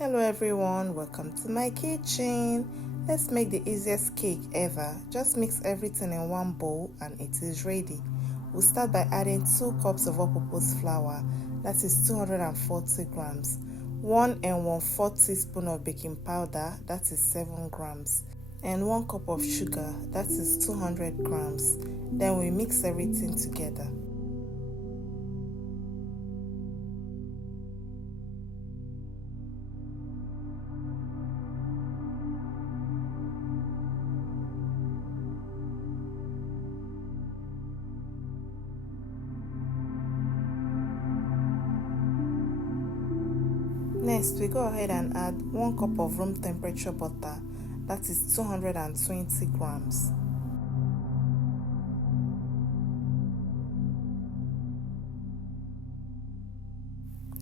Hello everyone, welcome to my kitchen. Let's make the easiest cake ever. Just mix everything in one bowl and it is ready. We'll start by adding 2 cups of all-purpose flour, that is 240 grams, 1 and 1/4 teaspoon of baking powder, that is 7 grams, and 1 cup of sugar, that is 200 grams. Then we mix everything together. Next, we go ahead and add 1 cup of room temperature butter, that is 220 grams.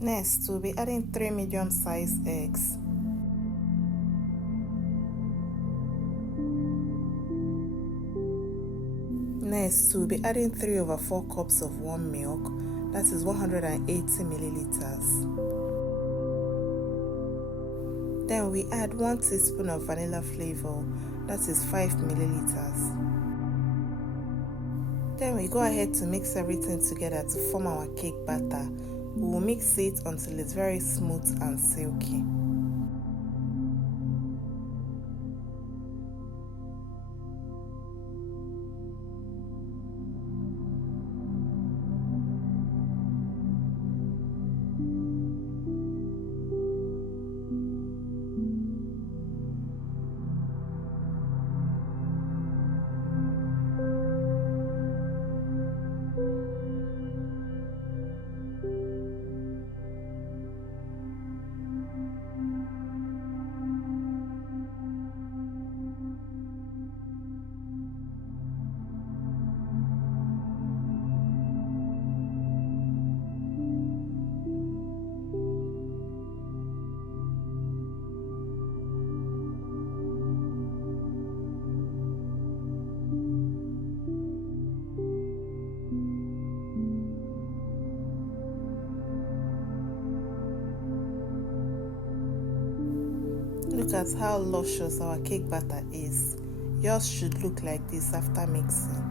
Next, we'll be adding 3 medium-sized eggs. Next, we'll be adding 3/4 cups of warm milk, that is 180 milliliters. Then we add 1 teaspoon of vanilla flavor, that is 5 milliliters. Then we go ahead to mix everything together to form our cake batter. We will mix it until it's very smooth and silky. Look at how luscious our cake batter is. Yours should look like this after mixing.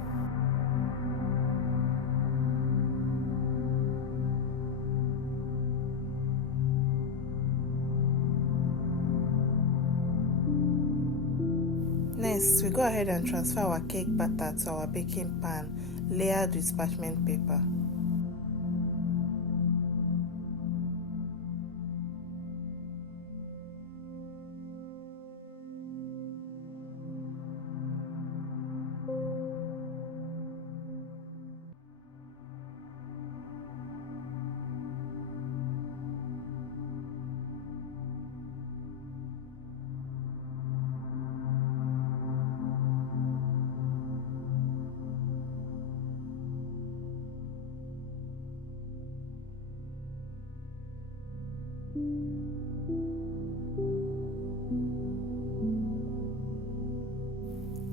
Next, we go ahead and transfer our cake batter to our baking pan, layered with parchment paper.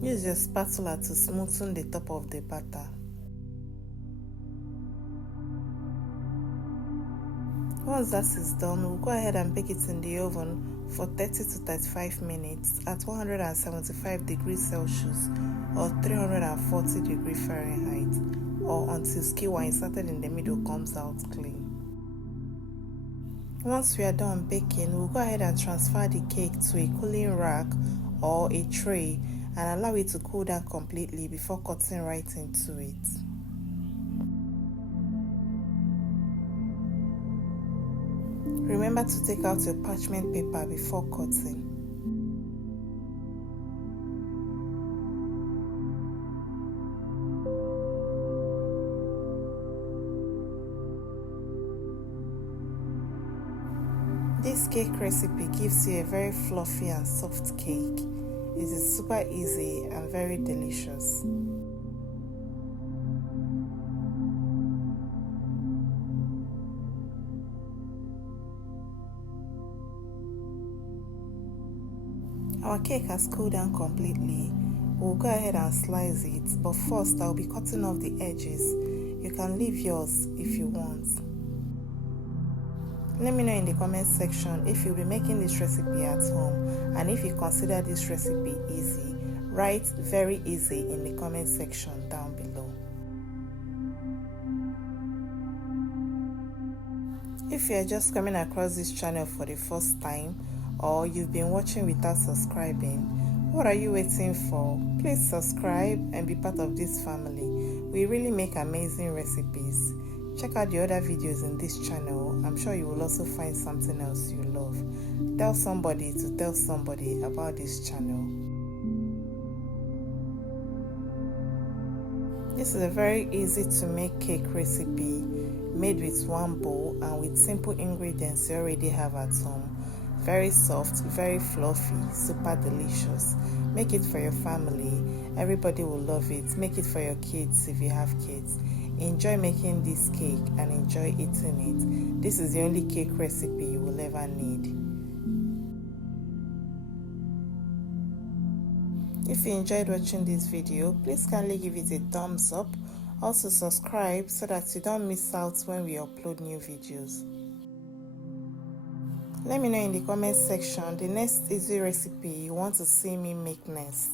Use your spatula to smoothen the top of the batter. Once that is done, we'll go ahead and bake it in the oven for 30 to 35 minutes at 175 degrees Celsius or 340 degrees Fahrenheit, or until skewer inserted in the middle comes out clean. Once we are done baking, we'll go ahead and transfer the cake to a cooling rack or a tray and allow it to cool down completely before cutting right into it. Remember to take out your parchment paper before cutting. This cake recipe gives you a very fluffy and soft cake. It is super easy and very delicious. Our cake has cooled down completely. We'll go ahead and slice it, but first I'll be cutting off the edges. You can leave yours if you want. Let me know in the comment section if you'll be making this recipe at home, and if you consider this recipe easy. Write very easy in the comment section down below. If you are just coming across this channel for the first time, or you've been watching without subscribing, what are you waiting for? Please subscribe and be part of this family. We really make amazing recipes. Check out the other videos in this channel. I'm sure you will also find something else you love. Tell somebody to tell somebody about this channel. This is a very easy to make cake recipe made with one bowl and with simple ingredients you already have at home. Very soft, very fluffy, super delicious. Make it for your family. Everybody will love it. Make it for your kids if you have kids. Enjoy making this cake and enjoy eating it. This is the only cake recipe you will ever need. If you enjoyed watching this video, please kindly give it a thumbs up. Also subscribe so that you don't miss out when we upload new videos. Let me know in the comment section the next easy recipe you want to see me make next.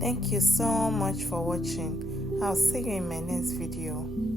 Thank you so much for watching. I'll see you in my next video.